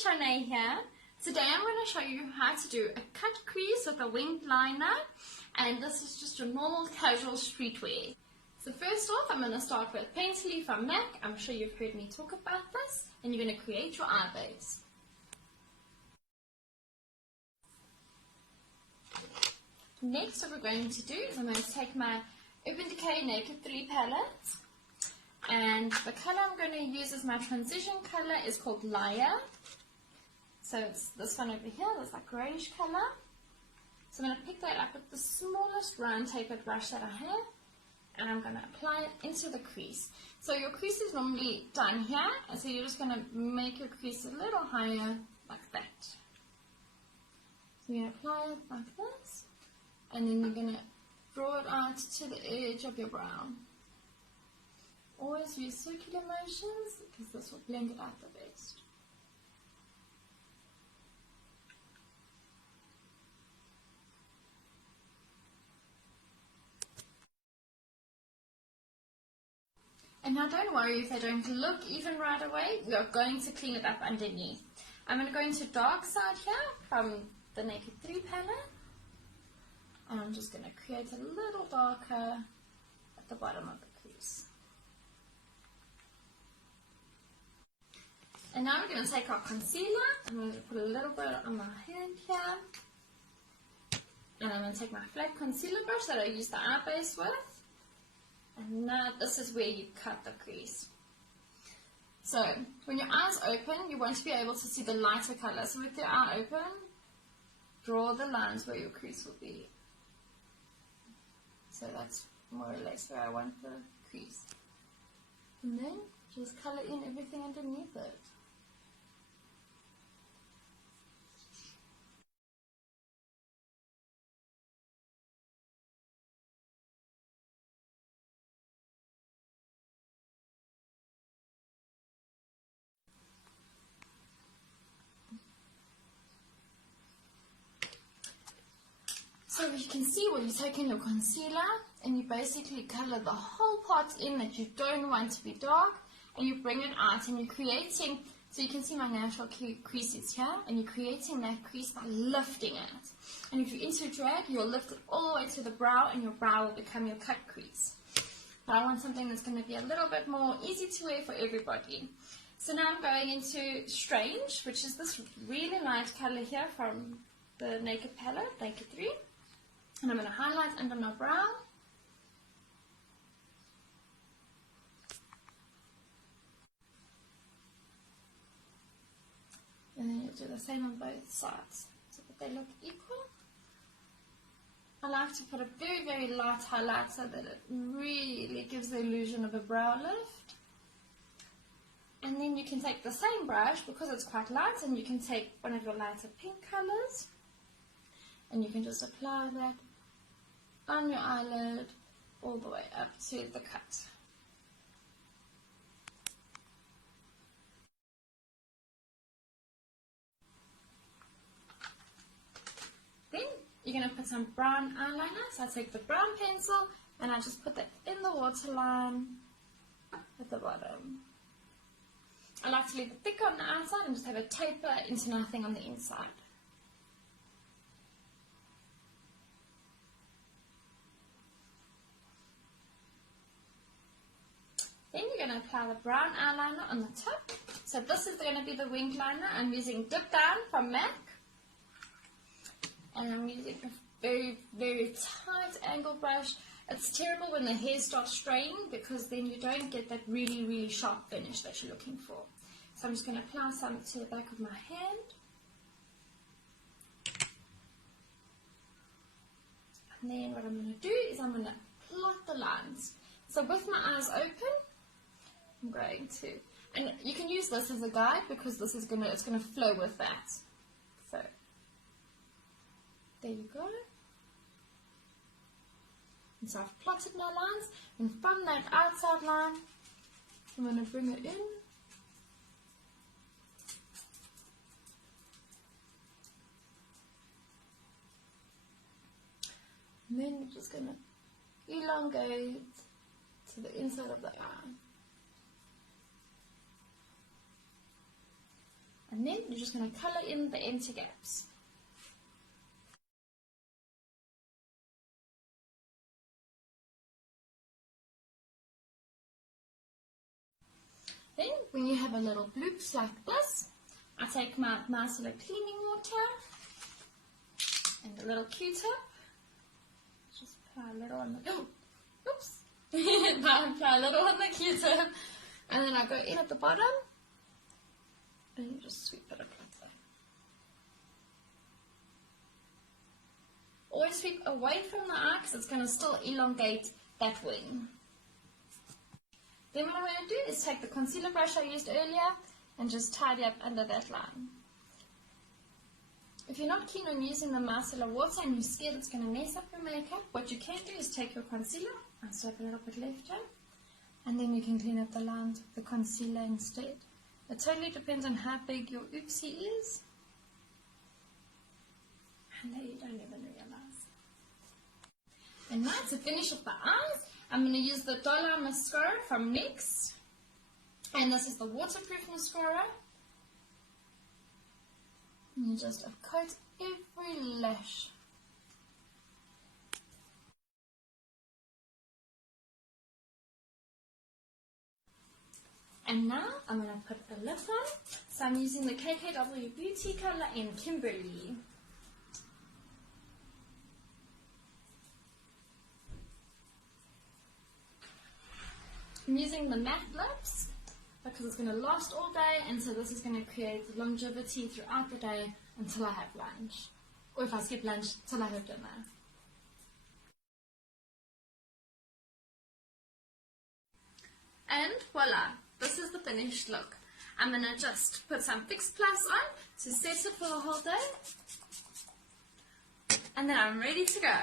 Shanae here. Today I'm going to show you how to do a cut crease with a winged liner, and this is just your normal casual streetwear. So first off, I'm going to start with Painterly from MAC. I'm sure you've heard me talk about this, and you're going to create your eye base. Next, what we're going to do is I'm going to take my Urban Decay Naked 3 palette, and the color I'm going to use as my transition color is called Liar. So it's this one over here, this like grayish color. So I'm going to pick that up with the smallest round tapered brush that I have, and I'm going to apply it into the crease. So your crease is normally down here, and so you're just going to make your crease a little higher like that. So you're going to apply it like this, and then you're going to draw it out to the edge of your brow. Always use circular motions because this will blend it out the best. And now don't worry if they don't look even right away, we are going to clean it up underneath. I'm going to go into dark side here from the Naked 3 palette. And I'm just going to create a little darker at the bottom of the crease. And now we're going to take our concealer. I'm going to put a little bit on my hand here. And I'm going to take my flat concealer brush that I used the eye base with. And now this is where you cut the crease. So when your eyes open, you want to be able to see the lighter color. So with your eye open, draw the lines where your crease will be. So that's more or less where I want the crease. And then just color in everything underneath it. So you can see where you take in your concealer and you basically color the whole part in that you don't want to be dark, and you bring it out and you're creating, so you can see my natural creases here, and you're creating that crease by lifting it. And if you're into drag, you'll lift it all the way to the brow and your brow will become your cut crease. But I want something that's going to be a little bit more easy to wear for everybody. So now I'm going into Strange, which is this really nice color here from the Naked palette, Naked 3. And I'm going to highlight under my brow. And then you'll do the same on both sides, so that they look equal. I like to put a very, very light highlight so that it really gives the illusion of a brow lift. And then you can take the same brush, because it's quite light, and you can take one of your lighter pink colors, and you can just apply that on your eyelid all the way up to the cut. Then you're going to put some brown eyeliner. So I take the brown pencil and I just put that in the waterline at the bottom. I like to leave it thick on the outside and just have a taper into nothing on the inside. Then you're going to apply the brown eyeliner on the top. So this is going to be the winged liner. I'm using Dip Down from MAC. And I'm using a very, very tight angle brush. It's terrible when the hair starts straying, because then you don't get that really, really sharp finish that you're looking for. So I'm just going to apply some to the back of my hand. And then what I'm going to do is I'm going to plot the lines. So with my eyes open, I'm going to, and you can use this as a guide, because this is it's gonna flow with that. So there you go. And so I've plotted my lines, and from that outside line, I'm going to bring it in. And then you're just going to elongate to the inside of the eye. And then you're just going to colour in the empty gaps. Then, when you have a little bloops like this, I take my micellar cleaning water and a little Q-tip. Just apply a little on the, oops, apply a little on the Q-tip, and then I go in at the bottom, and you just sweep it up like that. Always sweep away from the eye because it's going to still elongate that wing. Then what I'm going to do is take the concealer brush I used earlier and just tidy up under that line. If you're not keen on using the micellar water and you're scared it's going to mess up your makeup, what you can do is take your concealer, I'll swap a little bit left here, and then you can clean up the lines with the concealer instead. It totally depends on how big your oopsie is. And you don't even realize. And now to finish off the eyes, I'm going to use the Dollar Mascara from NYX. And this is the waterproof mascara. And you just coat every lash. And now I'm going to put a lip on. So I'm using the KKW Beauty color in Kimberly. I'm using the matte lips because it's going to last all day, and so this is going to create longevity throughout the day until I have lunch. Or if I skip lunch, till I have dinner. And voila, this is the finished look. I'm going to just put some Fix Plus on to set it for the whole day. And then I'm ready to go.